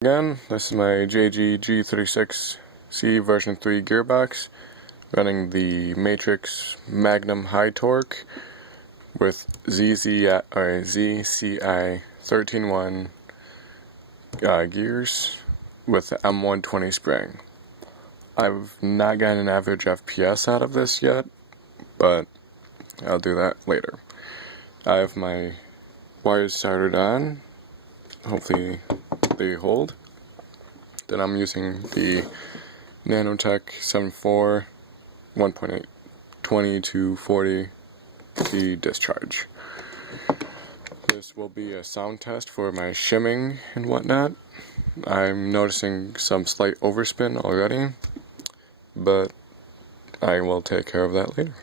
Again, this is my G36C version 3 gearbox running the Matrix Magnum High Torque with ZCI 13.1 gears with the M120 spring. I've not gotten an average FPS out of this yet, but I'll do that later. I have my wires soldered on. Hopefully they hold. Then I'm using the Nanotech 7.4 1.8 20 to 40 the discharge. This will be a sound test for my shimming and whatnot. I'm noticing some slight overspin already, but I will take care of that later.